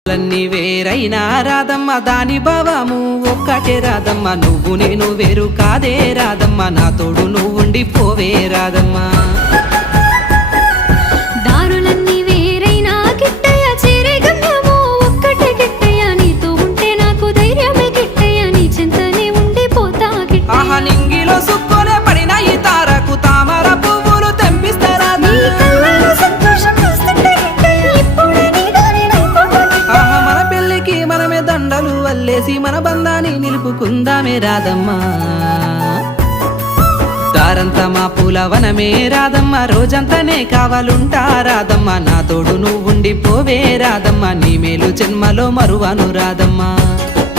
లన్నీ వేరైనా రాదమ్మ దాని భావము ఒక్కటే రాదమ్మ నువ్వు నేను వేరు కాదే రాదమ్మ నా తోడు నువ్వు ఉండిపోవే రాదమ్మ దారులన్నీ వేరైనా గిట్టయ్య చేరే గమ్యము ఒక్కటే గిట్టయ్య నీతో ఉంటే నాకు ధైర్యమే గిట్టయ్య నీ చింతనే ఉండిపోతా గిట్టయ్య ఆహా నింగిలో సుక్కోనే పడిన ఈ తారకు తామర పువ్వులు తెంపిస్తారా నీ కళ్ళల్లో సంతోషం వస్తుంటే గిట్టయ్య ఇప్పుడే నీ దారినైపోతా ఆహా మన పెళ్ళికి మనమే దండలు వల్లేసి మన బంధాన్ని నిలుపుకుందామే రాదమ్మా దారంతా మా పూలవనమే రాదమ్మ రోజంతానే కావాలుంటా రాదమ్మ నా తోడు నువ్వు ఉండిపోవే రాదమ్మ నీ మేలు జన్మలో మరువను రాదమ్మా